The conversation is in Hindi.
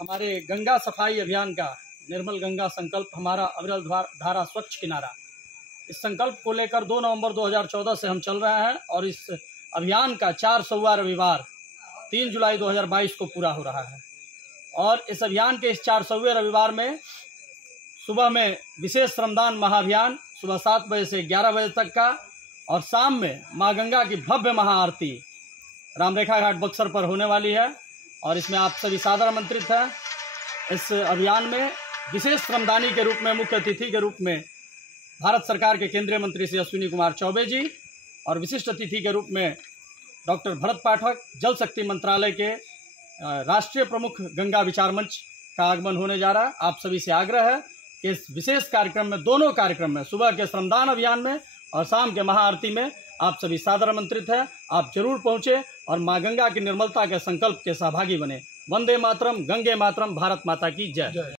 हमारे गंगा सफाई अभियान का निर्मल गंगा संकल्प, हमारा अविरल धारा स्वच्छ किनारा, इस संकल्प को लेकर 2 नवंबर 2014 से हम चल रहे हैं और इस अभियान का 400वां रविवार 3 जुलाई 2022 को पूरा हो रहा है। और इस अभियान के इस 400वें रविवार में सुबह में विशेष श्रमदान महाअभियान सुबह 7 बजे से 11 बजे तक का, और शाम में माँ गंगा की भव्य महाआरती रामरेखा घाट बक्सर पर होने वाली है। और इसमें आप सभी सादर आमंत्रित हैं। इस अभियान में विशेष श्रमदानी के रूप में, मुख्य अतिथि के रूप में भारत सरकार के केंद्रीय मंत्री श्री अश्विनी कुमार चौबे जी, और विशिष्ट अतिथि के रूप में डॉक्टर भरत पाठक, जल शक्ति मंत्रालय के राष्ट्रीय प्रमुख गंगा विचार मंच का आगमन होने जा रहा है। आप सभी से आग्रह है कि इस विशेष कार्यक्रम में, दोनों कार्यक्रम में, सुबह के श्रमदान अभियान में और शाम के महाआरती में आप सभी सादर आमंत्रित हैं। आप जरूर पहुंचे और माँ गंगा की निर्मलता के संकल्प के सहभागी बने। वंदे मातरम, गंगे मातरम, भारत माता की जय।